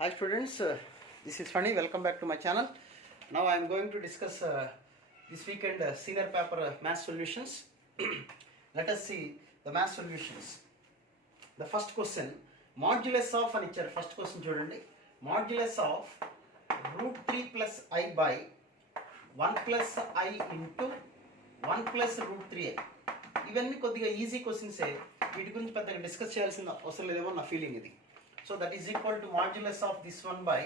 Hi students, this is Funny. Welcome back to my channel. Now I am going to discuss this weekend senior paper math solutions. Let us see the math solutions. The first question, modulus of an ichar. First question chudandi. Modulus of root 3 plus I by 1 plus I into 1 plus root 3i. ఇవన్నీ కొద్దిగా easy క్వశ్చన్సే, వీటి గురించి పెద్దగా discuss చేయాల్సిన అవసరం లేదేమో నా feeling ఇది. So that is equal to modulus of this one by,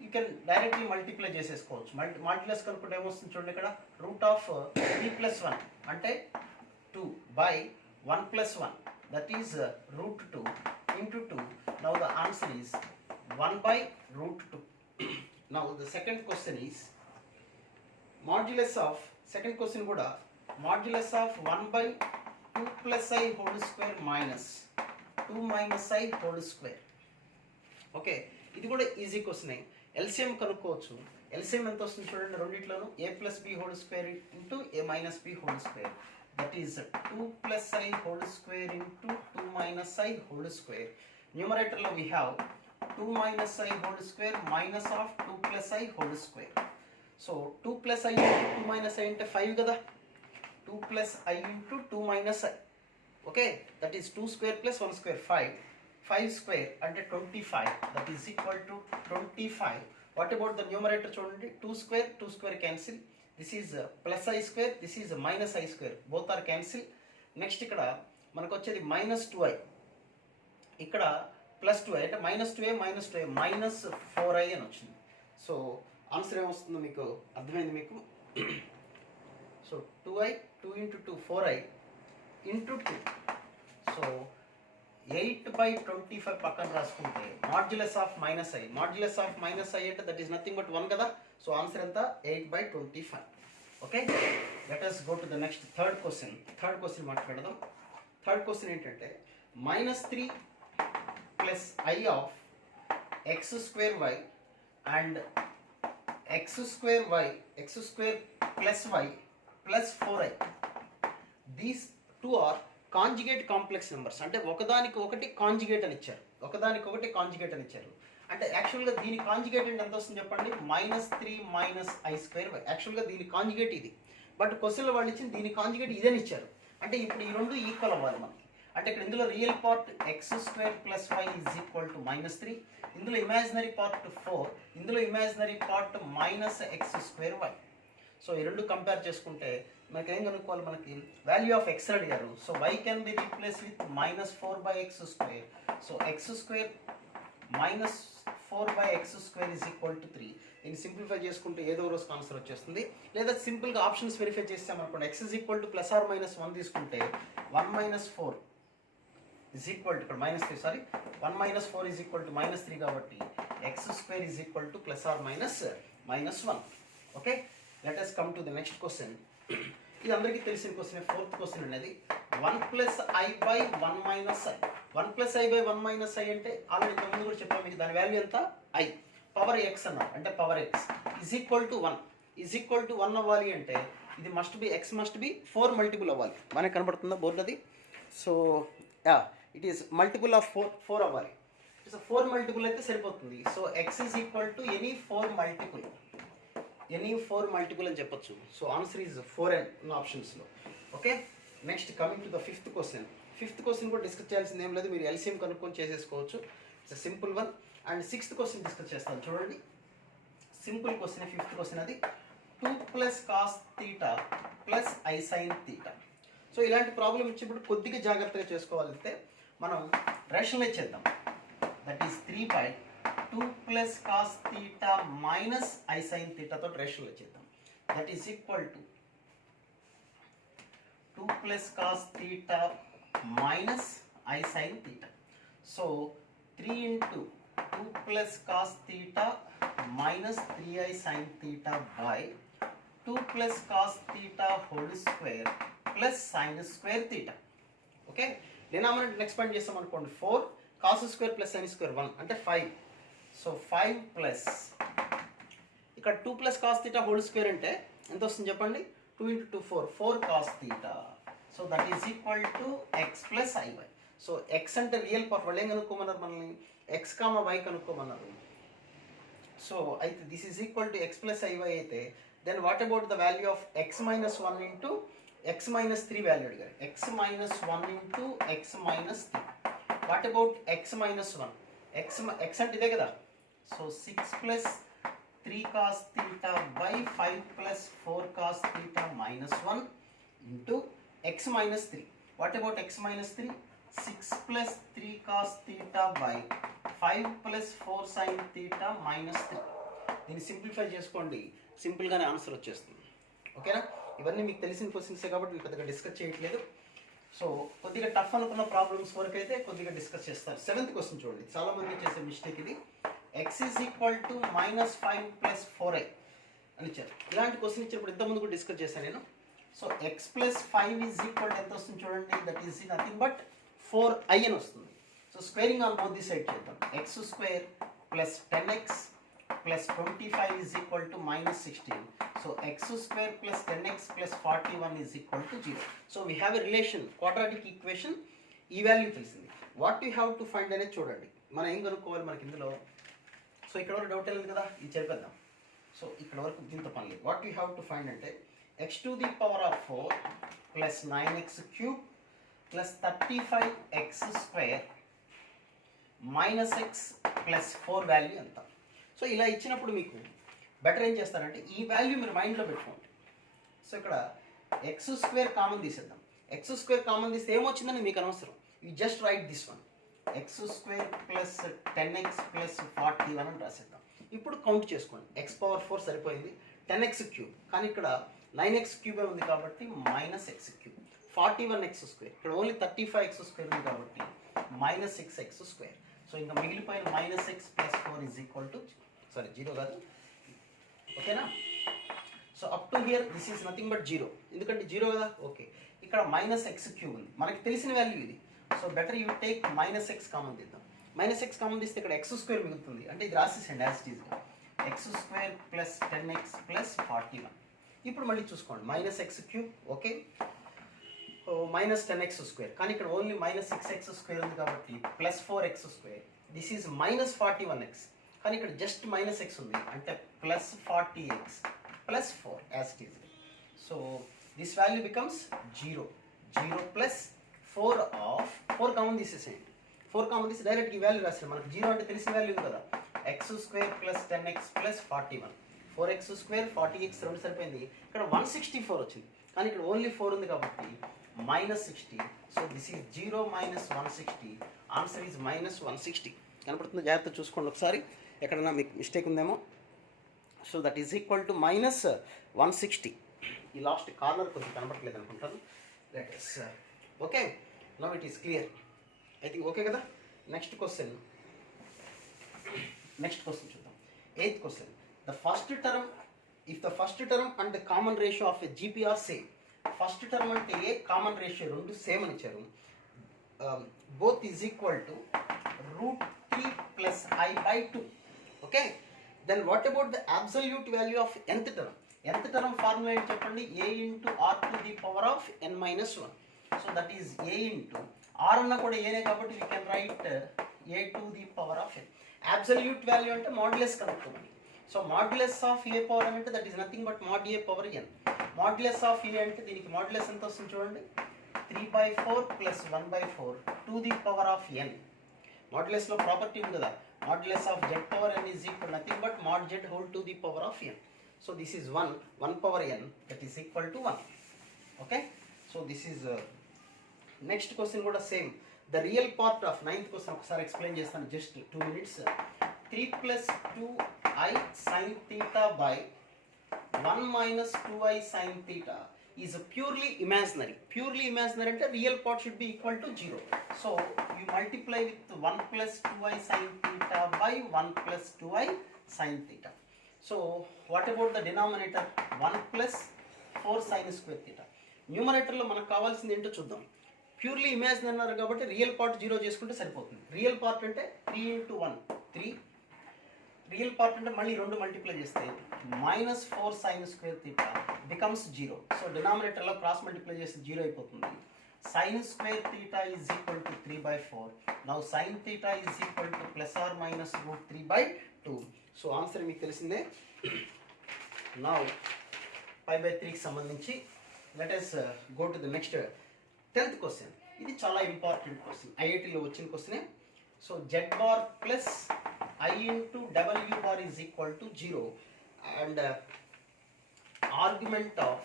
you can directly multiply చేసేసుకోవచ్చు. మాడ్యులస్ కనుక్కుంటే ఏమొస్తుంది చూడండి, ఇక్కడ రూట్ ఆఫ్ 3 ప్లస్ 1 అంటే 2 by 1 plus 1 that is route 2 into 2. Now the answer is 1 by root 2. Now the second question is modulus of, second question కూడా modulus of 1 by 2 plus I whole square minus 2 minus I whole square. Okay, ఇది కూడా easy question. LCM కనుక్కోవచ్చు. LCM ఎంత వస్తుంది చూడండి రెండిట్లోనూ, a plus B whole square into a minus B whole square that is 2 plus I whole square into 2 minus I whole square. న్యూమరేటర్లో we have 2 minus I whole square minus of 2 plus I whole square. So 2 plus I into 2 minus I అంటే 5 కదా, 2 plus I into 2 minus I. Okay, that is 2 square plus 1 square 5. 5 square అంటే 25, that is equal to 25. What about the numerator చూడండి, 2 square cancel. This is plus I square, this is minus I square. Both are cancel. Next ఇక్కడ మనకు వచ్చేది minus 2i. ఇక్కడ plus 2i అంటే minus 2a minus 4i అని వచ్చింది. So answer ఏమొస్తుందో మీకు అర్థమైంది మీకు. So 2i, 2 into 2 4i into 2. So 8 by 25 పక్కన రాసుకుంటే modulus of minus i, modulus of minus I అంటే దట్ ఈస్ నథింగ్ బట్ 1 కదా. సో ఆన్సర్ ఎంత, 8 by 25. Okay, let us go to the next third question మాట్లాడదాం. Third question ఏంటంటే -3 plus i of x square y and x square plus y plus 4i. These two are conjugate complex numbers. అంటే ఒకదానికి ఒకటి conjugate అని ఇచ్చారు. అంటే యాక్చువల్గా దీని కాంజుగేట్ అంటే ఎంత వస్తుంది చెప్పండి, -3 మైనస్ ఐ స్క్వేర్ వై. యాక్చువల్గా దీని కాంజుగేట్ ఇది, బట్ క్వశ్చన్లో వాళ్ళు ఇచ్చింది దీని కాంజుగేట్ ఇదని ఇచ్చారు. అంటే ఇప్పుడు ఈ రెండు ఈక్వల్ అవ్వాలి మనకి. అంటే ఇక్కడ ఇందులో real part x square plus y is equal to -3, ఇందులో ఇమాజినరీ పార్ట్ 4, ఇందులో imaginary part minus x square y. So ఈ రెండు కంపేర్ చేసుకుంటే మనకి ఏం కనుక్కోవాలి, మనకి వాల్యూ ఆఫ్ ఎక్స్ అడిగారు. So y can be replace with -4 by x square. So x square -4 by x స్క్వేర్ ఈజ్ ఈక్వల్ టు 3. దీన్ని సింప్లిఫై చేసుకుంటే ఏదో రోజు ఆన్సర్ వచ్చేస్తుంది. లేదా సింపుల్గా ఆప్షన్స్ వెరిఫై చేస్తామనుకోండి, X is equal to plus or minus 1 తీసుకుంటే 1 మైనస్ 4 ఈజ్ ఈక్వల్ టు, ఇక్కడ -3 1 మైనస్ 4 ఈజ్ ఈక్వల్ టు -3 కాబట్టి x square is equal to plus or minus -1. Okay, let us come to the next question. ఇది అందరికీ తెలిసిన question. Fourth question అనేది 1 plus I by 1 minus I. 1 plus I by 1 minus I అంటే already ఇంతకుముందు కూడా చెప్పాము మీకు, దాని వాల్యూ ఎంత, ఐ పవర్ ఎక్స్ అన్నారు. అంటే power X is equal to 1 అవ్వాలి అంటే ఇది ఎక్స్ మస్ట్ బి 4 మల్టిపుల్ అవ్వాలి. మనకి కనబడుతుందా బోర్డు అది. So it is multiple of 4 అవ్వాలి. సో 4 మల్టిపుల్ అయితే సరిపోతుంది. So X is equal to any 4 multiple అని చెప్పొచ్చు. సో ఆన్సర్ ఈజ్ 4 ఉన్న ఆప్షన్స్లో. Okay, next coming to the fifth question కూడా డిస్కస్ చేయాల్సింది ఏం లేదు, మీరు ఎల్సిఎం కనుక్కొని చేసేసుకోవచ్చు. It's simple one. And sixth question discuss చేస్తాను చూడండి. సింపుల్ క్వశ్చన్ ఫిఫ్త్ క్వశ్చన్ అది 2 plus cos theta plus i sine theta. So ఇలాంటి ప్రాబ్లం ఇచ్చినప్పుడు కొద్దిగా జాగ్రత్తగా చేసుకోవాలంటే మనం రేషనలైజ్ చేద్దాం. That is 3 by 2 plus cos theta minus i sine తీటాతో రేషనలైజ్ చేద్దాం. That is equal to 2 plus cos theta minus i sine theta. So 3 into 2 plus cos theta minus 3i sine theta by 2 plus cos theta whole square plus sine square theta. Okay, denominator expand చేస్తాం అనుకోండి, 4 cos square plus sine square 1 అంటే 5. So 5 plus ఇక్కడ 2 plus cos theta whole square అంటే ఎంత వస్తుంది చెప్పండి, 2 into 2 4 cos theta. So that is equal to x plus i y. So x అంటే real part, వాళ్ళు ఏం కనుక్కోమన్నారు మనల్ని, ఎక్స్ కామా వై కనుక్కోమన్నారు. సో అయితే this is equal to x plus i y అయితే then what about the value of x minus one into x minus three value అడిగారు. X minus one into x minus three. What about X minus one? X అంటే ఇదే కదా. So 6 plus 3 cos theta by 5 plus 4 cos theta minus 1 into x minus 3. What about x minus 3? 6 plus 3 cos theta by 5 plus 4 sin theta minus 3. దీన్ని simplify చేసుకోండి, సింపుల్గానే answer వచ్చేస్తుంది. ఓకేనా? ఇవన్నీ మీకు తెలిసిన క్వశ్చన్సే కాబట్టి మీకు పెద్దగా డిస్కస్ చేయట్లేదు. సో కొద్దిగా టఫ్ అనుకున్న ప్రాబ్లమ్స్ వరకు అయితే కొద్దిగా డిస్కస్ చేస్తారు. 7th క్వశ్చన్ చూడండి, చాలామంది చేసే మిస్టేక్ ఇది. x is equal to -5 plus 4i అని ఇచ్చారు. ఇలాంటి క్వశ్చన్ ఇచ్చినప్పుడు ఇంతకుముందు కూడా డిస్కస్ చేశాను నేను. So x plus 5 is equal to ఎంత వస్తుంది చూడండి, that is nothing but 4i అని వస్తుంది. So squaring on both the side చేద్దాం. x square plus 10x plus 25 is equal to -16. So x square plus 10x plus 41 is equal to 0. So we have a relation, quadratic equation. ఈ value తెలిసింది. What you have to find అనేది చూడండి. మనం ఏం కనుక్కోవాలి మనకి ఇందులో. సో ఇక్కడ వరకు డౌట్ లేదు కదా, ఇది చెప్పేద్దాం. సో ఇక్కడ వరకు దీంతో పని లేదు. What you have to find అంటే x to the power of 4 plus 9x cube plus 35x square minus x plus 4 value ఎంత. సో ఇలా ఇచ్చినప్పుడు మీకు బెటర్ ఏం చేస్తారంటే ఈ వాల్యూ మీరు మైండ్లో పెట్టుకోండి. సో ఇక్కడ x స్క్వేర్ కామన్ తీసేద్దాం. x స్క్వేర్ కామన్ తీస్తే ఏమొచ్చిందని మీకు అనవసరం. You just right this one, x square plus 10x plus 41 అని రాసేద్దాం. ఇప్పుడు కౌంట్ చేసుకోండి. x పవర్ 4 సరిపోయింది, 10x క్యూబ్, కానీ ఇక్కడ 9x క్యూబే ఉంది కాబట్టి -x క్యూబ్, 41x స్క్వేర్, ఇక్కడ ఓన్లీ 35x స్క్వేర్ ఉంది కాబట్టి -6x స్క్వేర్. సో ఇంకా మిగిలిపోయిన -x plus 4 is equal to 0 కాదు. ఓకేనా? So up to hear this is nothing but 0, ఎందుకంటే 0 కదా. ఓకే, ఇక్కడ -x క్యూబ్ ఉంది, మనకి తెలిసిన వాల్యూ ఇది. So better you take -x common తీద్దాం. -x కామన్ తీస్తే ఇక్కడ x స్క్వేర్ మిగులుతుంది, అంటే ఇది రాసేసండి యాజ్ ఇట్ ఈస్గా. x square plus 10x plus 41. ఇప్పుడు మళ్ళీ చూసుకోండి, -x cube, okay, -10x square, కానీ ఇక్కడ ఓన్లీ -6x స్క్వేర్ ఉంది కాబట్టి plus 4x square. This is -41x, కానీ ఇక్కడ జస్ట్ -x ఉంది, అంటే plus 40x plus 4 as it is. So this value becomes 0 plus 4 common తీసేసేయండి. 4 కామన్ తీసి డైరెక్ట్ ఈ వాల్యూ రాసాను. మనకు 0 అంటే తెలిసిన వాల్యూ ఉంది కదా. x square plus 10x plus 41, 4x square 40x రెండు సరిపోయింది. ఇక్కడ 164 వచ్చింది, కానీ ఇక్కడ ఓన్లీ 4 ఉంది కాబట్టి -60. So this is 0 - 160. Answer is -160. కనపడుతుంది, జాగ్రత్త చూసుకోండి ఒకసారి, ఎక్కడన్నా మీకు మిస్టేక్ ఉందేమో. So that is equal to -160. ఈ లాస్ట్ కార్నర్ కొంచెం కనపడట్లేదు అనుకుంటాను. Okay, now it is clear. I think okay కదా. నెక్స్ట్ క్వశ్చన్ చూద్దాం. 8th question. The first term, if the first term and the common ratio of a GP are same. First term అంటే a, common ratio రెండు same అని ఇచ్చారు. Both is equal to √3 plus i/2. Okay, then what about the absolute value of nth term. nth term formula ఏంటి చెప్పండి, a into r to the power of n-1. So that is a into r అన్న కూడా ఏనే కాబట్టి we can write a to the power of n. Absolute value అంటే modulus కనుక్కోండి. So modulus of a power n అంటే that is nothing but mod a power n. Modulus of a అంటే దీనికి modulus ఎంత వస్తుంది చూడండి, 3/4 plus 1/4 to the power of n. మాడ్యులస్లో property ఉంది కదా, modulus of z power n is equal nothing but mod z whole to the power of n. So this is 1 power n, that is equal to 1. Okay, so this is next question kuda same. The real part of 9th question ఒకసారి explain చేస్తాను, just 2 minutes. 3 plus 2i sin theta by 1 minus 2i sin theta is purely imaginary. Purely imaginary అంటే real part should be equal to 0. So you multiply with 1 plus 2i sin theta by 1 plus 2i sin theta. So what about the denominator, 1 plus 4 sin square theta. న్యూమరేటర్లో మనకు కావాల్సింది ఏంటో చూద్దాం. Purely imagine అన్నారు కాబట్టి real part 0 చేసుకుంటే సరిపోతుంది. Real part అంటే 3 × 1 3, రియల్ పార్ట్ అంటే మళ్ళీ 2 మల్టిప్లై చేస్తే -4 sin square theta becomes 0. So డినామినేటర్లో క్రాస్ మల్టిప్లై చేస్తే 0 అయిపోతుంది. sin square theta is equal to 3 by 4. Now sin theta is equal to plus or minus root 3 by 2. So answer మీకు తెలిసిందే. Now pi by 3 కి సంబంధించి let us go to the next 10th question. ఇది చాలా important question, ఐఐటీలో వచ్చిన క్వశ్చనే. So z bar plus I into w bar is equal to 0 and argument of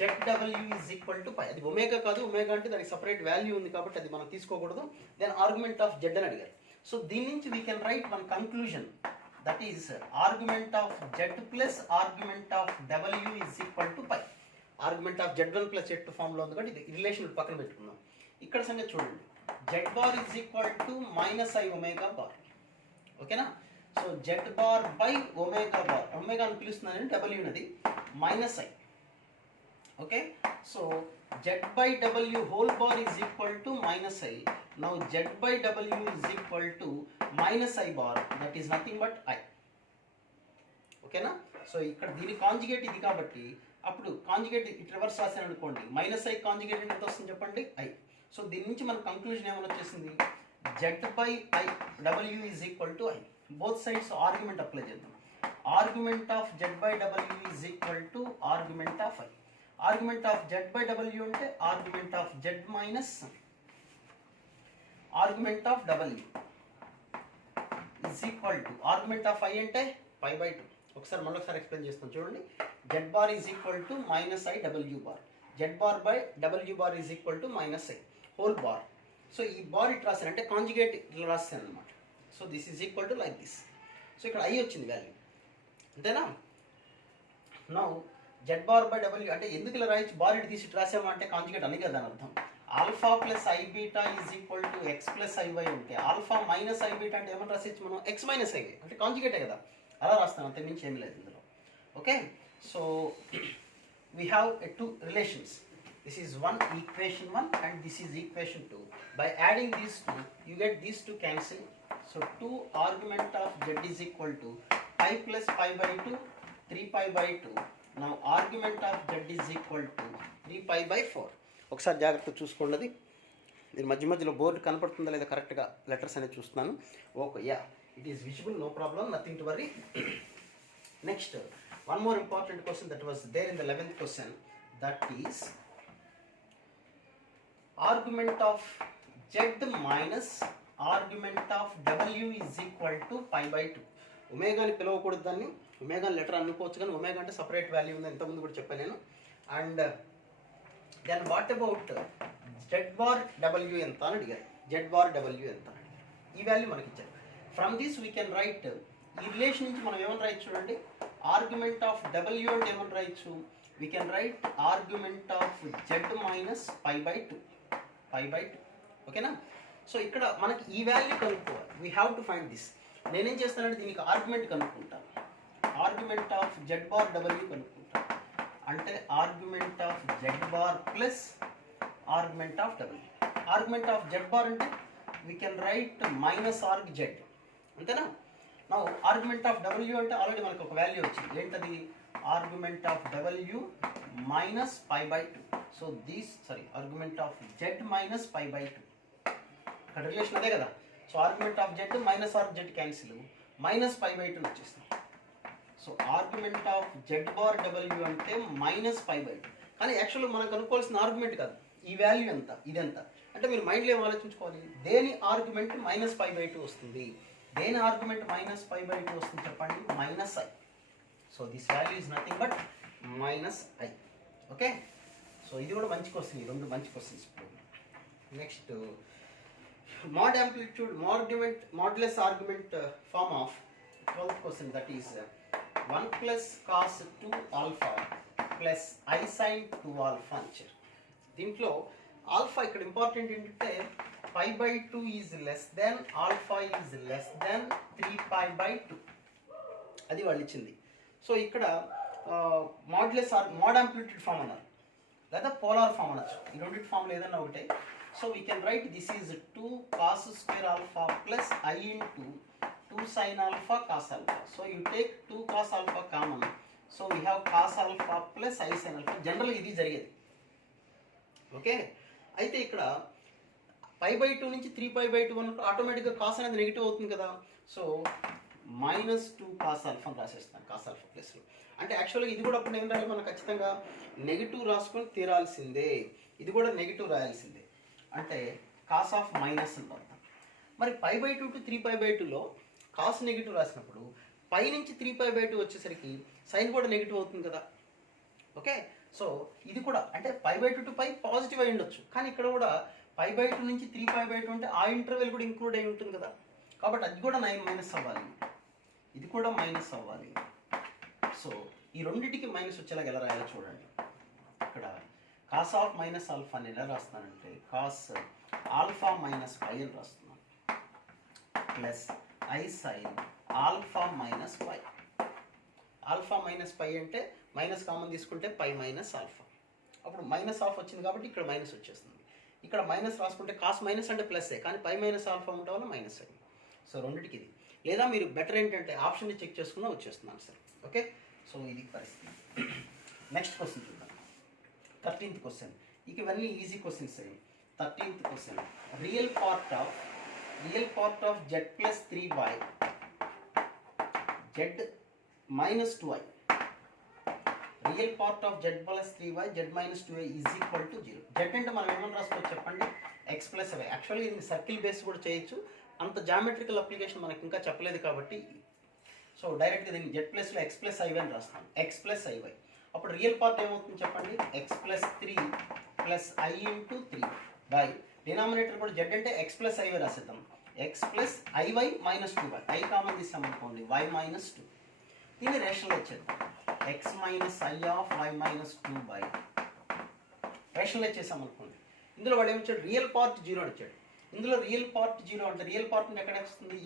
zw is equal to pi. అది omega కాదు, omega అంటే దానికి separate value ఉంది కాబట్టి అది మనం తీసుకోకూడదు. దెన్ ఆర్గ్యుమెంట్ ఆఫ్ z అని అడిగారు. సో దీని నుంచి we can right one conclusion, that is argument of z plus argument of w is equal to pi. Argument of z1 plus z2 ఫామ్లో ఉంది కాబట్టి ఇది రిలేషన్ పక్కన పెట్టుకుందాం. ఇక్కడ సంగతి చూడండి, z bar is equal to minus I omega bar. ఓకేనా? So z bar by omega bar, omega అని పిలుస్తున్నాను, w అనేది minus I. Okay, so z by w whole bar is equal to minus I. Now z by w is equal to minus I bar, that is nothing but I. ఓకేనా? So ఇక్కడ దీని conjugate ఇది కాబట్టి అప్పుడు conjugate it reverse రాశాను అనుకోండి, minus I conjugate ఎంత వస్తుంది చెప్పండి, I. సో దీని నుంచి మన కంక్లూజన్ ఏమైనా వచ్చేసింది, z by I w is equal to I. Both sides argument apply చేద్దాం. Argument of z by w is equal to argument of I. Argument of z by w అంటే argument of z minus argument of w is equal to argument of I అంటే pi by 2. ఒకసారి మళ్ళొకసారి explain చేస్తాను చూడండి. z bar is equal to minus I w bar. z bar by w bar is equal to minus I whole bar. So ఈ bar it రాశాను అంటే conjugate ఇట్లా రాస్తాను అనమాట. So this is equal to like this. So ఇక్కడ I వచ్చింది value, అంతేనా? Now z bar by w అంటే ఎందుకు ఇలా రాయొచ్చు, బార్ ఇటు తీసి ఇటు రాసామా అంటే కాంజుగేట్ అని కదా అని అర్థం. Alpha plus i beta is equal to x plus i y ఉంటే ఆల్ఫా మైనస్ ఐ బీటా అంటే ఏమని రాసేచ్చు మనం, ఎక్స్ మైనస్ ఐవై అంటే కాంజుగేటే కదా, అలా రాస్తాను, అంతకు మించి ఏమి లేదు ఇందులో. Okay, so we have two relations. This is one equation 1 and this is equation 2. By adding these two, you get these two cancel. So 2 argument of z is equal to pi plus pi by 2, 3 pi by 2. Now argument of z is equal to 3 pi by 4. ఒకసారి జాగ్రత్తగా చూసుకోండి, దీని మధ్య మధ్యలో board కనపడుతుందా లేదా కరెక్ట్గా letters అనేది చూస్తున్నాను. Okay, ya, it is visible, no problem, nothing to worry. Next one more important question that was there in the 11th question, that is argument of z minus argument of w is equal to pi by 2. ఒమేగాని పిలవకూడదు, దాన్ని ఒమేగాని letter అనుకోవచ్చు, కానీ omega అంటే separate value ఉంది, ఇంతకుముందు కూడా చెప్పాను నేను. And then what about z bar w ఎంత అని అడిగారు, z bar w ఎంత అని అడిగారు, ఈ వాల్యూ మనకి ఇచ్చారు. From this we can right, ఈ రిలేషన్ నుంచి మనం ఏమని రాయొచ్చు చూడండి, ఆర్గ్యుమెంట్ ఆఫ్ w అంటే ఏమని రాయొచ్చు, we can write argument of z minus pi by 2, pi by 2. ఓకేనా? సో ఇక్కడ మనకి ఈ వాల్యూ కనుక్కోవాలి, we have to find this. నేనేం చేస్తానంటే దీనికి ఆర్గ్యుమెంట్ కనుక్కుంటాను, argument of z bar w కనుక్కుంటాను, అంటే argument of z bar plus argument of w. Argument of z bar అంటే we can write minus arg z, అంతేనా? నా ఆర్గ్యుమెంట్ ఆఫ్ w అంటే ఆల్రెడీ మనకు ఒక వాల్యూ వచ్చింది, ఏంటది, argument of w minus pi by 2. So these argument of z minus pi by 2, ఇక్కడ relation అదే కదా. So argument of z minus arg z cancel, minus pi by 2 వచ్చేస్తుంది. So argument of z bar w అంటే minus pi by 2. కానీ యాక్చువల్గా మనం కనుక్కోవాల్సిన argument కాదు, ఈ వాల్యూ ఎంత, ఇదెంత అంటే మీరు మైండ్లో ఏం ఆలోచించుకోవాలి, దేని ఆర్గ్యుమెంట్ మైనస్ పై బై 2 వస్తుంది, దేని ఆర్గ్యుమెంట్ మైనస్ పై బై 2 వస్తుంది చెప్పండి, minus I. So this value is nothing but minus I. Okay, so ఇది కూడా మంచి క్వశ్చన్, ఈ రెండు మంచి questions. Next mod amplitude modulus argument form of 12th question, that is 1 plus cos 2 alpha plus I sin 2 alpha అని. దీంట్లో alpha ఇక్కడ important ఏంటంటే pi by 2 is less than alpha is less than 3 pi by 2, అది వాళ్ళు ఇచ్చింది. So ఇక్కడ modulus mode amplitude form అన్నారు లేదా పోలార్ ఫామ్ అనొచ్చు, ఈ రెండింటి ఫామ్లో ఏదన్నా ఒకటే. So we can right this is 2 cos square alpha plus I into 2 sin alpha cos alpha. So you take 2 cos alpha common, so we have cos alpha plus I sin alpha. జనరల్గా ఇది జరిగేది, okay, అయితే ఇక్కడ π/2 నుంచి 3π/2 అన్నప్పుడు ఆటోమేటిక్గా cos అనేది negative అవుతుంది కదా. సో -2 కాస్ ఆల్ఫా అని రాసేస్తాను, కాస్ ఆల్ఫా ప్లస్లో. అంటే యాక్చువల్గా ఇది కూడా అప్పుడు ఏం రాయాలి, మనం ఖచ్చితంగా నెగిటివ్ రాసుకొని తీరాల్సిందే, ఇది కూడా నెగిటివ్ రాయాల్సిందే. అంటే కాస్ ఆఫ్ మైనస్ అని రాద్దాం. మరి π/2 టు 3π/2లో కాస్ నెగిటివ్ రాసినప్పుడు పై నుంచి 3π/2 వచ్చేసరికి సైన్ కూడా నెగిటివ్ అవుతుంది కదా. ఓకే, సో ఇది కూడా అంటే π/2 టు పై పాజిటివ్ అయి ఉండొచ్చు, కానీ ఇక్కడ కూడా π/2 నుంచి 3π/2 అంటే ఆ ఇంటర్వెల్ కూడా ఇంక్లూడ్ అయి ఉంటుంది కదా. కాబట్టి అది కూడా 9 అవ్వాలి, ఇది కూడా మైనస్ అవ్వాలి. సో ఈ రెండింటికి మైనస్ వచ్చేలాగా ఎలా రాయాలో చూడండి. ఇక్కడ కాస్ ఆఫ్ మైనస్ ఆల్ఫా అని ఎలా రాస్తానంటే కాస్ ఆల్ఫా మైనస్ పై అని రాస్తున్నాను, plus i sine alpha minus pi. Alpha minus pi అంటే మైనస్ కామన్ తీసుకుంటే పై మైనస్ ఆల్ఫా, అప్పుడు మైనస్ ఆఫ్ వచ్చింది కాబట్టి ఇక్కడ మైనస్ వచ్చేస్తుంది. ఇక్కడ మైనస్ రాసుకుంటే కాస్ మైనస్ అంటే ప్లస్సే, కానీ పై మైనస్ ఆల్ఫా ఉండడం వల్ల మైనస్ అయింది. సో రెండింటికి ఇది, లేదా మీరు బెటర్ ఏంటంటే ఆప్షన్ని చెక్ చేసుకున్నా వచ్చేస్తున్నాను సార్. ఓకే, సో ఇది పరిస్థితి. నెక్స్ట్ క్వశ్చన్ చూద్దాం, 13th క్వశ్చన్. ఇక ఇవన్నీ ఈజీ క్వశ్చన్స్ అయ్యి. 13th question, real part of z plus 3y z minus 2i. Real part of z plus 3y z minus 2i is equal to 0. z అంటే మనం ఏమని రాసుకోవచ్చు చెప్పండి, x ప్లస్ y. యాక్చువల్గా ఇది సర్కిల్ బేస్ కూడా చేయొచ్చు, అంత జామెట్రికల్ అప్లికేషన్ మనకి ఇంకా చెప్పలేదు కాబట్టి సో డైరెక్ట్గా దీన్ని z ప్లస్లో x ప్లస్ iy అని రాస్తాను, x ప్లస్ iy. అప్పుడు రియల్ పార్ట్ ఏమవుతుంది చెప్పండి, x plus 3 plus i into 3 by denominator కూడా z అంటే x ప్లస్ iy రాసేద్దాం, x plus iy minus 2y. i common తీసామనుకోండి y మైనస్ 2. దీన్ని రేషనలైజ్ చేద్దాం, x minus i of y minus 2 rationalise చేసామనుకోండి. ఇందులో వాడు ఏమిచ్చాడు, రియల్ పార్ట్ 0 అని ఇచ్చాడు. ఇందులో రియల్ పార్ట్ 0 అంటే రియల్ పార్ట్ ఎక్కడ వస్తుంది,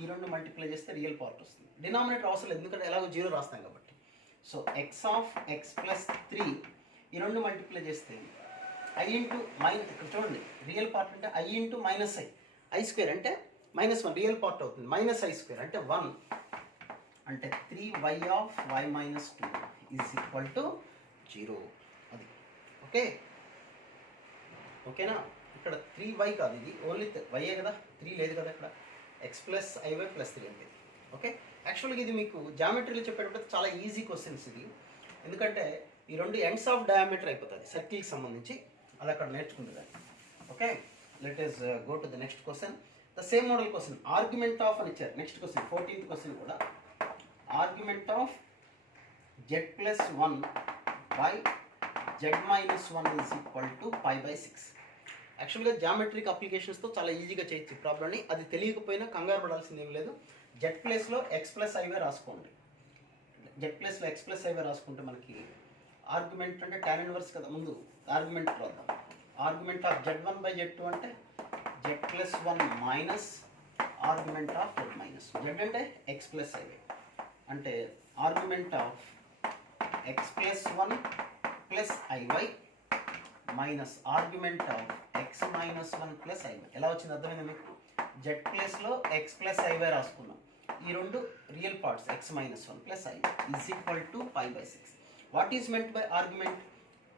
ఈ రెండు మల్టిప్లై చేస్తే రియల్ పార్ట్ వస్తుంది. డినామినేటర్ అవసరం లేదు, ఎందుకంటే ఎలాగో 0 రాస్తాం కాబట్టి. So x of x plus 3 ఈ రెండు మల్టిప్లై చేస్తే i ఇంటూ మైనస్, ఇక్కడ చూడండి రియల్ పార్ట్ అంటే i into minus i square అంటే -1 రియల్ పార్ట్ అవుతుంది, మైనస్ i స్క్వేర్ అంటే 1 అంటే 3y of y minus 2 is equal to 0. అది ఓకే, ఓకేనా. ఇక్కడ 3y కాదు, ఇది ఓన్లీ y కదా, 3 లేదు కదా ఇక్కడ, x ప్లస్ iy ప్లస్ 3 అంతే. ఓకే, యాక్చువల్గా ఇది మీకు జామెట్రీలో చెప్పేటప్పుడు చాలా ఈజీ క్వశ్చన్స్ ఇది, ఎందుకంటే ఈ రెండు ఎండ్స్ ఆఫ్ డయామీటర్ అయిపోతుంది సర్కిల్కి సంబంధించి, అది అక్కడ నేర్చుకుంటుంది. Okay, let us go to the next question. The same model question, argument of అని ఇచ్చారు. నెక్స్ట్ క్వశ్చన్ 14th క్వశ్చన్ కూడా argument of z plus 1 by z minus 1 is equal to π/6. యాక్చువల్గా geometric అప్లికేషన్స్తో చాలా ఈజీగా చేయొచ్చు ఈ ప్రాబ్లమ్ని, అది తెలియకపోయినా కంగారు పడాల్సింది ఏం లేదు. z ప్లస్లో x ప్లస్ iy రాసుకోండి, z ప్లస్లో x ప్లస్ iy రాసుకుంటే మనకి ఆర్గ్యుమెంట్ అంటే tan ఇన్వర్స్ కదా, ముందు ఆర్గ్యుమెంట్ రాద్దాం. Argument of z1 by z2 అంటే z plus 1 minus argument of z minus z అంటే x ప్లస్ iy అంటే argument of x plus 1 plus iy minus argument of x minus 1 plus iy. ఎలా వచ్చింది అర్థమైంది మీకు, z ప్లస్లో x plus iy రాసుకున్నాం, ఈ రెండు real parts x minus 1 plus iy is equal to π/6. What is meant by argument,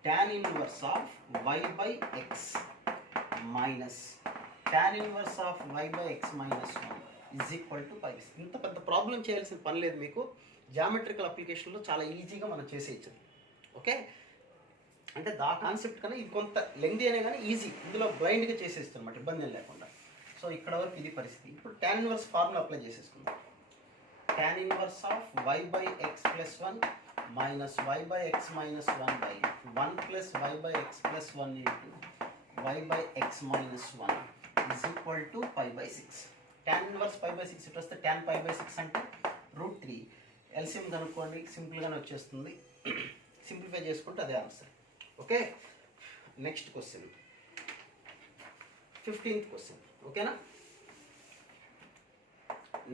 tan inverse of y by x minus tan inverse of y by x minus 1 is equal to π/6. ఇంత పెద్ద problem చేయాల్సిన పని లేదు మీకు, geometrical అప్లికేషన్లో చాలా ఈజీగా మనం చేసేయచ్చు. ఓకే, అంటే దా కాన్సెప్ట్ కన్నా ఇది కొంత లెంగ్దీ అనే కానీ ఈజీ, ఇందులో బ్లైండ్గా చేసేస్తాం అన్నమాట, ఇబ్బంది ఏం లేకుండా. సో ఇక్కడ వరకు ఇది పరిస్థితి. ఇప్పుడు tan ఇన్వర్స్ ఫార్ములా అప్లై చేసేసుకుందాం. tan inverse of y by x plus 1 minus y by x minus 1 by 1 plus y by x plus 1 into y by x minus 1 is equal to π/6. tan inverse π/6 ఇటు వస్తే tan π/6 అంటే √3. LCM కనుక్కోండి, సింపుల్గానే వచ్చేస్తుంది, simplify చేసుకుంటే అదే answer. Okay, next question 15th question. ఓకేనా,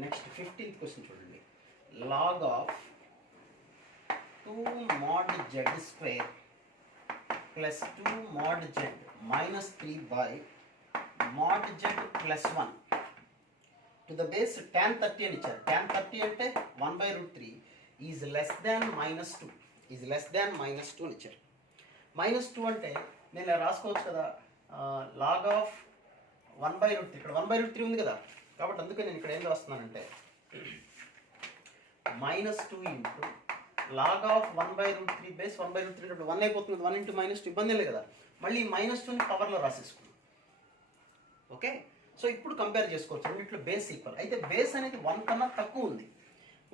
next 15th question చూడండి. Log of 2 mod z square plus 2 mod z minus 3 by mod z plus 1 to the base tan 30 అని ఇచ్చారు. tan 30 అంటే 1/√3 is less than -2, is less than -2 అని ఇచ్చారు. -2 అంటే నేను ఇలా రాసుకోవచ్చు కదా, లాగ్ ఆఫ్ 1/√3, ఇక్కడ 1/√3 ఉంది కదా, కాబట్టి అందుకే నేను ఇక్కడ ఏం రాస్తున్నానంటే -2 ఇంటూ లాగ్ ఆఫ్ 1/√3 బేస్ 1/√3 అంటే 1 అయిపోతుంది, 1 ఇంటూ -2 ఇబ్బంది లేదు కదా, మళ్ళీ -2ని పవర్లో రాసేసుకున్నాం. ఓకే, సో ఇప్పుడు కంపేర్ చేసుకోవచ్చు రెండిట్లో బేస్ ఈక్వల్. అయితే బేస్ అనేది 1 కన్నా తక్కువ ఉంది.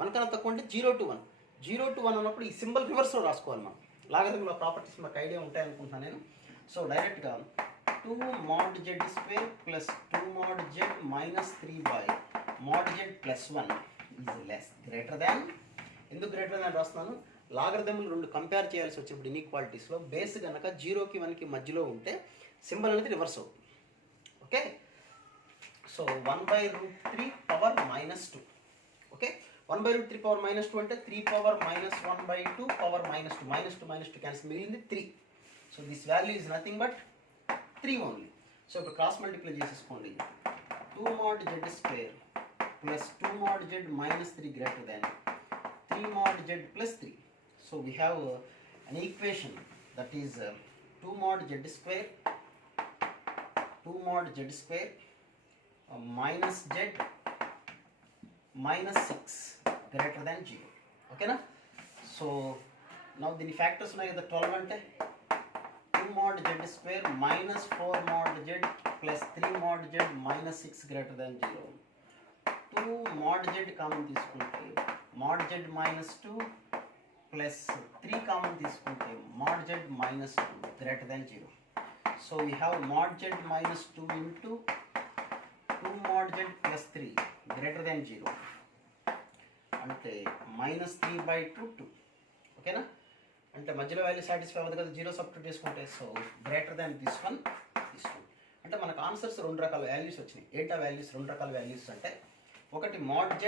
1 కన్నా తక్కువ అంటే 0 to 1. 0 to 1 అన్నప్పుడు ఈ సింబల్ రివర్స్లో రాసుకోవాలి మనం. లాగరిథంలో ప్రాపర్టీస్ మాకు ఐడియా ఉంటాయనుకుంటున్నాను నేను. సో డైరెక్ట్గా 2 mod z² plus 2 mod z minus 3 mod z plus 1 is less greater than. ఎందుకు గ్రేటర్ దాన్ రాస్తున్నాను, లాగరిథములు రెండు కంపేర్ చేయాల్సి వచ్చినప్పుడు ఇన్ఈక్వాలిటీస్లో బేస్ కనుక 0కి 1కి మధ్యలో ఉంటే సింబల్ అనేది రివర్స్ అవుతుంది. Okay, so 1/√3 power -2. Okay, 1/√3 power -2 అంటే 3 పవర్ -1/2 పవర్ -2, -2 క్యాన్సిల్, మిగిలింది 3. So this value is nothing but 3 only. So ఇప్పుడు క్రాస్ మల్టిప్లై చేసేసుకోండి. 2 mod z² plus 2 mod z minus 3 greater than 3 mod z plus 3. So we have an equation that is 2 mod z² minus z minus 6 greater than 0. Okay na? So now the factors ఉన్నాయి కదా, 12 అంటే 2 mod z² minus 4 mod z plus 3 mod z minus 6 greater than 0. 2 mod z common తీసుకుంటే mod z minus 2 plus 3 common తీసుకుంటే mod z minus 2 greater than 0. So we have mod z minus 2 into 2 mod z plus 3 greater than 0 అంటే -3/2 2. ఓకేనా, అంటే మధ్యలో value satisfy అవ్వదు కదా, 0 substitute చేసుకుంటే. So greater than this one. అంటే మనకు ఆన్సర్స్ 2 రకాల వాల్యూస్ వచ్చినాయి. ఏంటా వాల్యూస్? 2 రకాల వాల్యూస్ అంటే ఒకటి mod z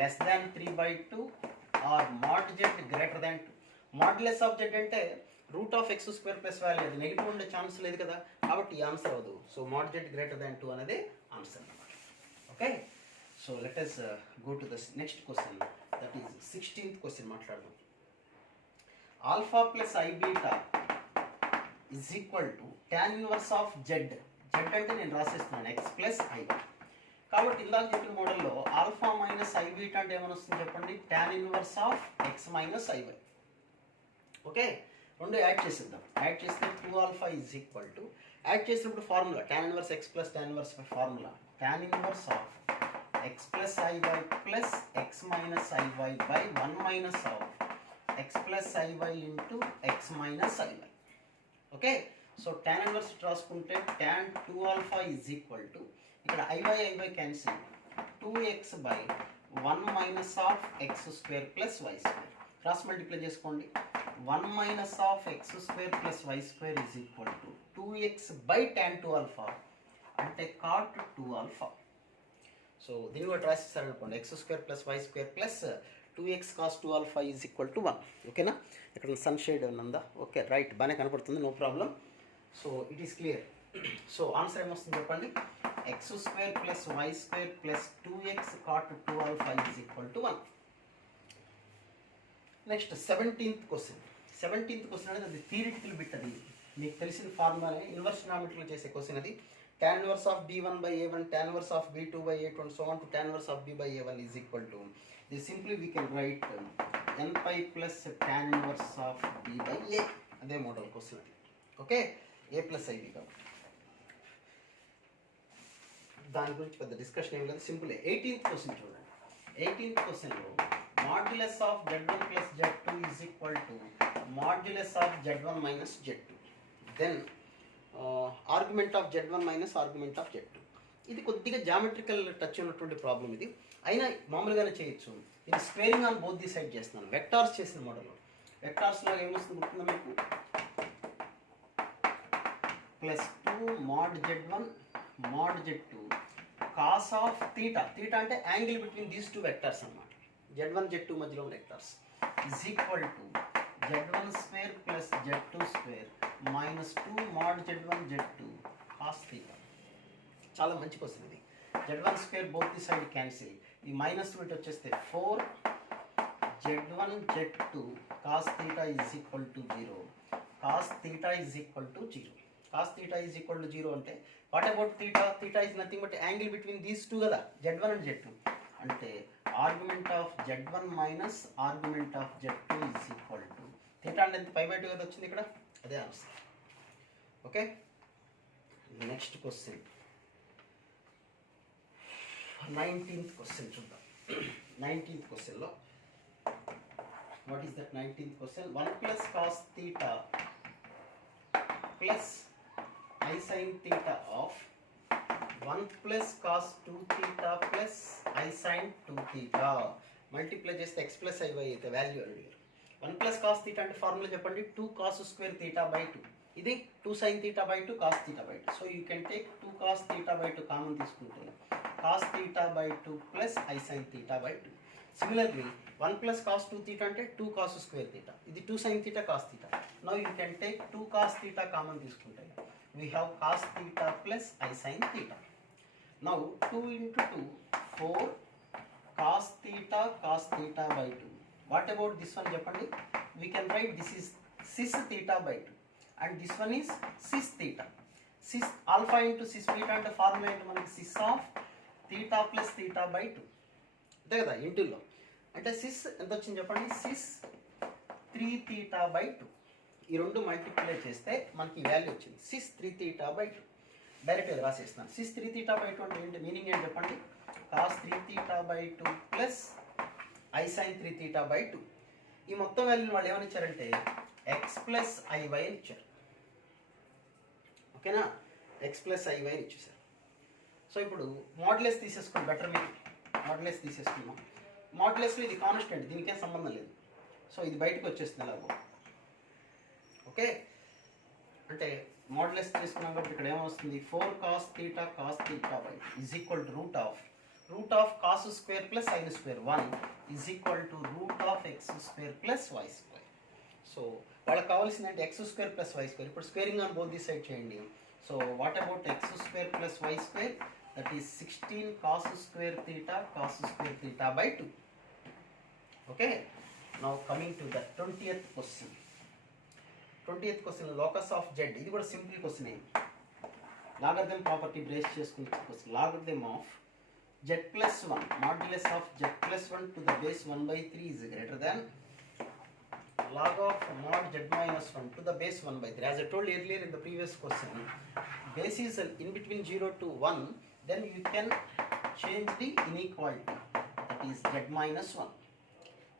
less than 3/2 or mod z greater than 2. Modulus of z అంటే √(x² ప్లస్ వాల్యూ, అది నెగిటివ్ ఉండే ఛాన్స్ లేదు కదా, కాబట్టి ఈ ఆన్సర్ అవ్వదు. So mod z greater than 2 అనేది answer. Okay, so let us go to the next question, that is 16th question మాట్లాడదాం. Alpha plus i beta is equal to tan inverse of z. z అంటే నేను రాసేస్తున్నాను x plus I. కాబట్టి ఇందాక చెప్పిన మోడల్లో alpha minus i beta అంటే ఏమని వస్తుంది చెప్పండి, tan inverse of x minus i y. Okay, రెండు యాడ్ చేసేద్దాం. యాడ్ చేస్తే 2α ఈజ్ ఈక్వల్ టు, యాడ్ చేసినప్పుడు formula tan inverse x plus tan inverse formula tan inverse of x plus i y plus x minus i y by 1 minus of x plus i y into x minus i y. Okay, so tan inverse రాసుకుంటే tan 2α is equal to, ఇక్కడ i y cancel, 2x by 1 minus of x² plus y². Cross multiply చేసుకోండి. 1 minus of x² plus y² is equal to 2x by tan 2α అంటే cot 2α. So దీన్ని కూడా రాసేసారనుకోండి, x² plus y² plus 2x cos 2α is equal to 1. ఓకేనా, ఇక్కడ sun shade ఉందా? Okay, right, బాగానే కనపడుతుంది, no problem. So it is clear. So answer ఏమొస్తుంది చెప్పండి, x² plus y² plus 2x cot 2α is equal to 1. Next 17th question. 17th question అనేది అది theoretical bit. అది మీకు తెలిసిన ఫార్ములా, ఇన్వర్స్ ట్రిగోనోమెట్రీలో చేసే క్వశ్చన్ అది. tan inverse of b1 by a1, tan inverse of b2 by a2 and so on to tan inverse of b by a1 is equal to, this simply we can write n pi plus tan inverse of b by a. అదే model question అది. Okay, a plus IB కాబట్టి దాని గురించి పెద్ద discussion ఏం లేదు, simple. 18th question చూడండి. 18th క్వశ్చన్లో modulus of z1 plus z2 is equal to modulus of z1 minus z2, then argument of z1 minus argument of z2. ఇది కొద్దిగా జామెట్రికల్ టచ్ ఉన్నటువంటి ప్రాబ్లం ఇది, అయినా మామూలుగానే చేయొచ్చు. ఇది squaring on both the side చేస్తున్నాను. వెక్టార్స్ చేసిన మోడల్లో వెక్టార్స్లో ఏమొస్తుంది గుర్తుందా మీకు, plus 2 mod z1 mod z2 cos of theta. Theta అంటే angle between these two vectors అన్నమాట, z1 z2 మధ్యలో ఉన్న vectors, is equal to z1² plus z2² minus 2 mod z1 z2 cos theta. చాలా మంచి క్వశ్చన్ ఇది. z1² both the side cancel, ఈ minus ఇటు వచ్చేస్తే 4 z1 z2 cos theta is equal to 0 cos theta is equal to 0. Cos theta is equal to 0 అంటే what about theta? Theta is nothing but angle between these two కదా, Z1 and Z2. అంటే argument of Z1 minus argument of Z2 is equal to theta అంటే ఎంత π/2 కదా వచ్చింది ఇక్కడ, అదే answer. Okay, next question 19th question చూద్దాం. 19th క్వశ్చన్లో what is that 19th question? 1 plus cos theta plus I sin theta of 1 plus cos 2 theta plus I sin 2 theta multiply చేస్తే x plus I y అయితే value అడిగారు. 1 plus cos theta అంటే formula చెప్పండి, 2 cos square theta by 2. ఇది 2 sin theta by 2 cos theta by 2. So you can take 2 cos theta by 2 common తీసుకుంటే cos theta by 2 plus I sin theta by 2. Similarly, 1 plus cos 2 theta అంటే 2 cos square theta. ఇది 2 sin theta cos theta. Now you can take 2 cos theta common తీసుకుంటే we have cos theta plus I sin theta. Now 2 into 2 4 cos theta by 2. What about this one చెప్పండి? We can write this is cis theta by 2 and this one is cis theta. Cis alpha into cis beta అంటే formula ఏంటి మనకి, cis of theta plus theta by 2 అంతే కదా ఇంటిలో. అంటే sys ఎంత వచ్చింది చెప్పండి, సిస్ 3 theta by 2. ఈ రెండు మల్టిప్లై చేస్తే మనకి వాల్యూ వచ్చింది సిస్ 3 theta by 2. డైరెక్ట్గా రాసేస్తున్నాను. సిస్ 3 theta by 2 అంటే ఏంటి, మీనింగ్ ఏంటి చెప్పండి, cos 3 theta by 2 plus I sin 3 theta by 2. ఈ మొత్తం వాల్యూని వాళ్ళు ఏమని ఇచ్చారంటే x ప్లస్ IY అని ఇచ్చారు. ఓకేనా, x ప్లస్ IY అని ఇచ్చేసారు. సో ఇప్పుడు మోడ్యులస్ తీసేసుకోండి, బెటర్ మీరు మోడ్యులస్ తీసేసుకున్నాం. మోడ్యులస్లో ఇది కాన్స్టెంట్, దీనికేం సంబంధం లేదు. సో ఇది బయటకు వచ్చేస్తుంది ఎలాగో. ఓకే, అంటే మోడ్యులస్ తీసుకున్నాం కాబట్టి ఇక్కడ ఏమొస్తుంది, 4 cos theta by is equal to root of cos square plus sin square 1 is equal to root of x square plus y square. So వాళ్ళకి కావాల్సింది అంటే x square plus y square. ఇప్పుడు squaring on both this side చేయండి. So what about x square plus y square, that is 16 cos square theta by 2. Okay, now coming to the 20th question. 20th question, locus of z. ఇది కూడా simple question ఏ, logarithm property base చేసుకునే question. Logarithm of z plus 1 modulus of z plus 1 to the base 1/3 is greater than log of mod z minus 1 to the base 1/3. As I told earlier in the previous question, base is in between 0 to 1, then you can change the inequality, that is z minus 1.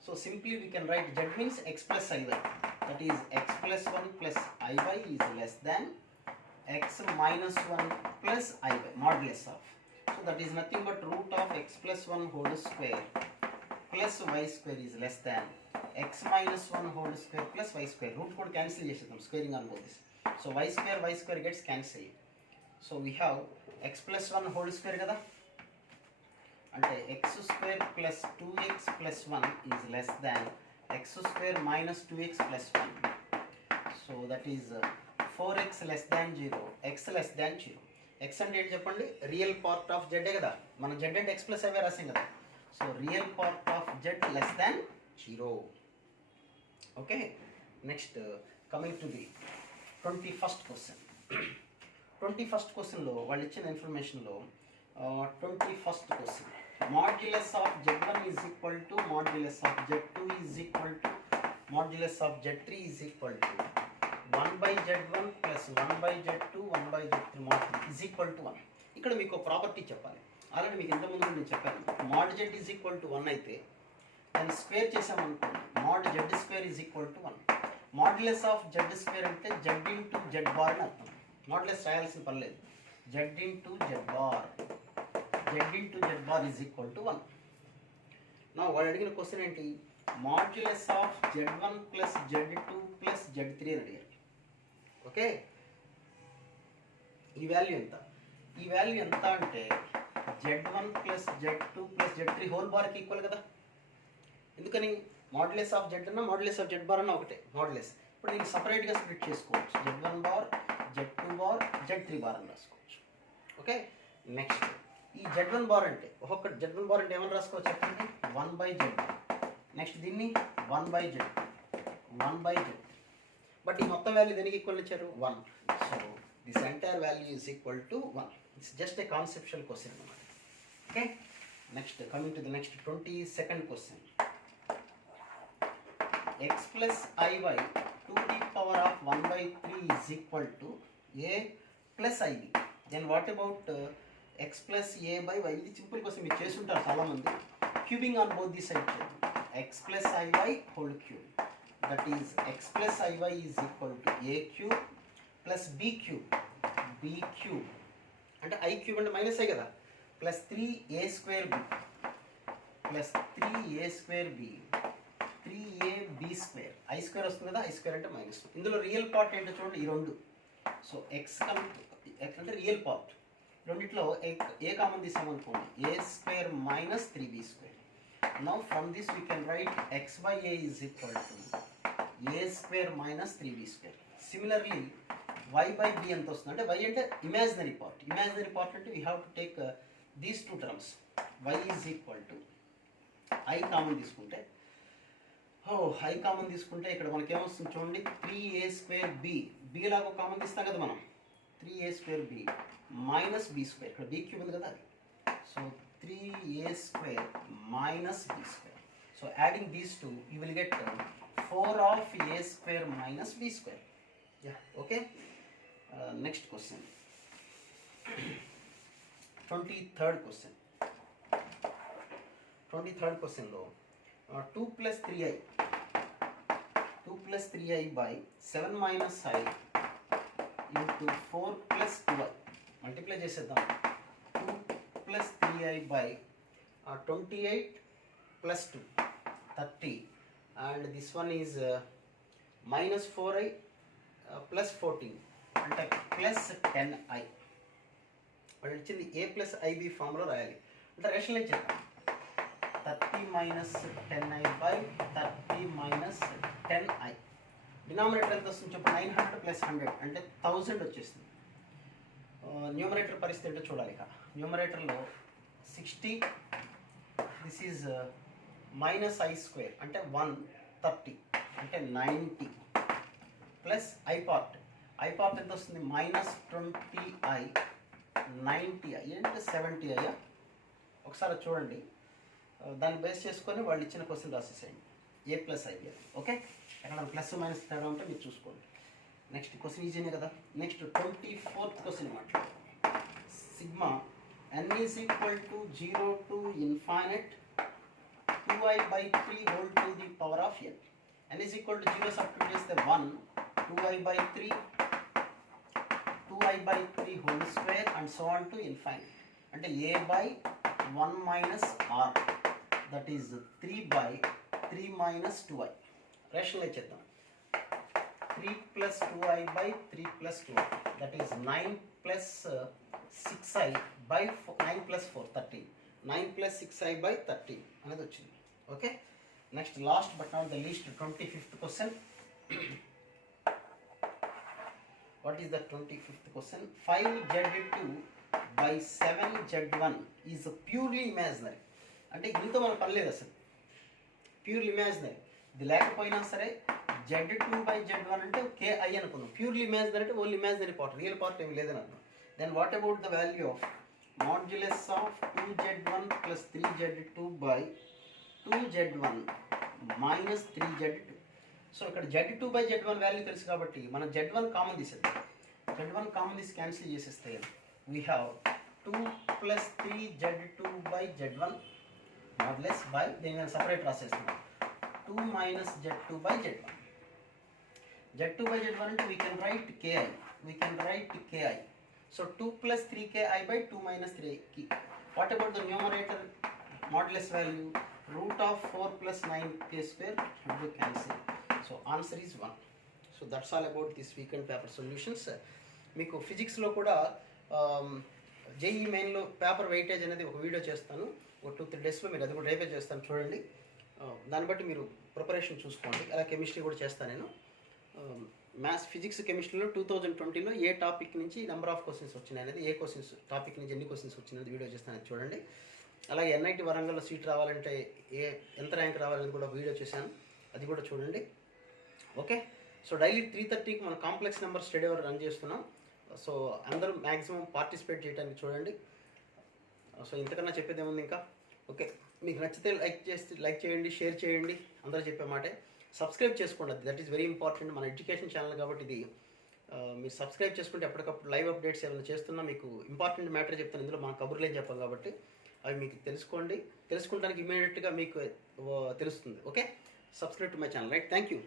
So simply we can write z means x plus iy, that is x plus 1 plus iy is less than x minus 1 plus iy, modulus of. So that is nothing but root of x plus 1 whole square plus y square is less than x minus 1 whole square plus y square. Root code cancel చేసేద్దాం, squaring on both this. So y square gets cancelled. So we have x plus 1 whole square కదా, అంటే x square plus 2x plus 1 is less than x square minus 2x plus 1. So that is 4x less than 0, x less than 0. x అంటే ఏంటి చెప్పండి, real part of z కదా, మనం z అంటే x plus అవే రాసాం కదా. So real part of z less than 0. Okay, next coming to the 21st question. 21st క్వశ్చన్లో వాళ్ళు ఇచ్చిన ఇన్ఫర్మేషన్లో 21st question, modulus of z1 is equal to modulus of z2 is equal to modulus of z3 is equal to 1/z1 plus 1/z2 1/z3 mod is equal to 1. ఇక్కడ మీకు property చెప్పాలి. Already మీకు ఇంతకుముందు నేను చెప్పాను, mod z is equal to 1 అయితే దాన్ని square చేసామనుకోండి, mod z square is equal to 1. Modulus of z square అంటే z ఇంటూ z బార్ అని అర్థం. మాడ్యులస్ రాయాల్సిన పని లేదు, z into z bar is equal to 1. నా వాడు అడిగిన క్వశ్చన్ ఏంటి, modulus of z1 plus z2 plus z3 అని అడిగారు. ఓకే, ఈ వాల్యూ ఎంత, ఈ వాల్యూ ఎంత అంటే z1 plus z2 plus z3 whole బార్కి ఈక్వల్ కదా. ఎందుకని, మాడ్యులస్ ఆఫ్ z అన్న మాడ్యులస్ ఆఫ్ z బార్ అన్న ఒకటే మాడ్యులస్. ఇప్పుడు దీన్ని సపరేట్గా స్ప్లిట్ చేసుకోవచ్చు, z1 bar z2 bar z3 bar అని రాసుకోవచ్చు. ఓకే, నెక్స్ట్ ఈ z1 బార్ అంటే ఒక్కొక్క z1 బార్ అంటే ఏమని రాసుకోవచ్చు చెప్పండి, 1/z. నెక్స్ట్ దీన్ని 1/z 1/z. బట్ ఈ మొత్తం వాల్యూ దేనికి ఈక్వల్ ఇచ్చారు 1. So this entire value is equal to 1. It's just a conceptual question అన్నమాట. Okay, next coming to the next 22nd question. x plus iy to the power of 1/3 is equal to a plus ib. Then what about x plus a by y? ఇది simple question మీరు చేసి ఉంటారు చాలా మంది. Cubing on both the side చేయండి. x plus iy whole cube, that is x plus iy is equal to a cube plus b cube. b cube అంటే i cube అంటే minus i కదా, plus 3a square b plus 3a square b 3ab square. I square వస్తుంది కదా, i square అంటే minus. ఇందులో real part ఏంటో చూడండి ఈ రెండు. సో ఎక్స్ అంటే రియల్ పార్ట్. రెండిట్లో ఏ కామన్ తీసామనుకోండి, a square minus 3b square. Now from this we can write x by a is equal to a square minus 3b square. Similarly y by b ఎంత వస్తుంది అంటే, why అంటే imaginary part. Imaginary part అంటే we have to take these two terms. Y is equal to i common తీసుకుంటే, i common తీసుకుంటే ఇక్కడ మనకి ఏమొస్తుంది చూడండి, 3a స్క్వేర్ బి. బి లాగా కామన్ తీస్తాం కదా మనం, 3a square b minus b square. ఇక్కడ బి క్యూబ్ ఉంది కదా, so 3a square minus b square. So adding these two you will get 4 of a square minus b square. Ya, okay. Next question, 23rd question. 23rd క్వశ్చన్లో 2 plus 3i by 7 minus I into 4 plus 2i. Multiply చేసేద్దాం. 2 plus 3i by 28 plus 2 30, and this one is minus 4i plus 14 అంటే plus 10i. వాళ్ళు ఇచ్చింది a plus ib ఫామ్లో రాయాలి అంటే rationalise చేద్దాం. 30 minus 10i by 30 minus 10i. Denominator ఎంత వస్తుంది చెప్పు, 900 plus 100 అంటే 1000 వచ్చేస్తుంది. న్యూమరేటర్ పరిస్థితి ఏంటో చూడాలి. ఇక న్యూమరేటర్లో 60, this is minus I square అంటే 130 అంటే 90 plus I part. I part ఎంత వస్తుంది, మైనస్ 20i 90i అంటే 70i. ఒకసారి చూడండి, దాన్ని బేస్ చేసుకొని వాళ్ళు ఇచ్చిన క్వశ్చన్ రాసేసేయండి. ఏ ప్లస్ ఐబి. ఓకే, ఎక్కడ ప్లస్ మైనస్ తేడా ఉంటే మీరు చూసుకోండి. నెక్స్ట్ క్వశ్చన్ ఈజీనే కదా. నెక్స్ట్ 24th క్వశ్చన్ మాట్లాడు. Sigma n is equal to 0 to infinite 2i by 3 whole to the power of n. n is equal to 0 substitute చేస్తే 1, 2i by 3 2i/3 whole square and so on to infinity. అంటే a/1 minus r, that is 3/3 minus 2i. Rationalize చేద్దాం. 3 plus 2i/3 plus 2i, that is 9 plus 6i by 9 plus 4 13. 9 plus 6i/13 అనేది వచ్చింది. Okay, next last but not the least 25th question. What is the 25th question? 5z2 by 7z1 is purely imaginary. అంటే దీంతో మనకు పని లేదు అసలు, purely imaginary. ఇది లేకపోయినా సరే z2/z1 అంటే ki అనుకుందాం. ప్యూర్లీ ఇమాజినరీ అంటే only imaginary part, real part ఏమి లేదని అర్థం. Then what about the value of modulus of 2z1 plus 3z2 by 2z1 minus 3z2. So ఇక్కడ z2/z1 వాల్యూ తెలుసు కాబట్టి మనం z1 కామన్ తీసేద్దాం. z1 కామన్ తీసి క్యాన్సిల్ చేసేస్తే we have 2 plus 3z2/z1 modulus by, దీన్ని సపరేట్ రాసేస్తున్నాం 2 minus z2/z1. z2/z1 అంటే we can right ki. So 2 plus 3ki/2 minus 3ki. What about the numerator modulus value? Root of 4 plus 9k square, we cancel. So answer is 1. So that's all about this weekend paper solutions. మీకు ఫిజిక్స్లో కూడా JEE మెయిన్లో paper weightage అనేది ఒక video చేస్తాను, ఒక 2-3 డేస్లో. మీరు అది కూడా రేపే చేస్తాను చూడండి. దాన్ని బట్టి మీరు ప్రిపరేషన్ చూసుకోండి. అలా కెమిస్ట్రీ కూడా చేస్తాను నేను. మ్యాథ్స్, ఫిజిక్స్, కెమిస్ట్రీలో 2020లో ఏ టాపిక్ నుంచి నెంబర్ ఆఫ్ క్వశ్చన్స్ వచ్చినాయి అనేది, ఏ క్వశ్చన్స్ టాపిక్ నుంచి ఎన్ని క్వశ్చన్స్ వచ్చినాయి వీడియో చేస్తాను చూడండి. అలాగే ఎన్ఐటి వరంగల్లో సీట్ రావాలంటే ఎంత ర్యాంక్ రావాలని కూడా వీడియో చేశాను, అది కూడా చూడండి. ఓకే, సో డైలీ 3:30కి మనం complex number study hour run చేస్తున్నాం. సో అందరూ మ్యాక్సిమం పార్టిసిపేట్ చేయడానికి చూడండి. సో ఇంతకన్నా చెప్పేది ఏముంది ఇంకా. ఓకే, మీకు నచ్చితే లైక్ చేయండి, షేర్ చేయండి. అందరూ చెప్పే మాటే. సబ్స్క్రైబ్ చేసుకోండి, దట్ ఈస్ వెరీ ఇంపార్టెంట్. మన ఎడ్యుకేషన్ ఛానల్ కాబట్టి ఇది మీరు సబ్స్క్రైబ్ చేసుకుంటే ఎప్పటికప్పుడు లైవ్ అప్డేట్స్ ఏమైనా చేస్తున్నా మీకు ఇంపార్టెంట్ మ్యాటర్ చెప్తాను. ఇందులో మన కబుర్లు ఏం చెప్పాం కాబట్టి అవి మీకు తెలుసుకోండి. తెలుసుకుంటానికి ఇమీడియట్గా మీకు తెలుస్తుంది. Okay, subscribe to my channel, right? Thank you.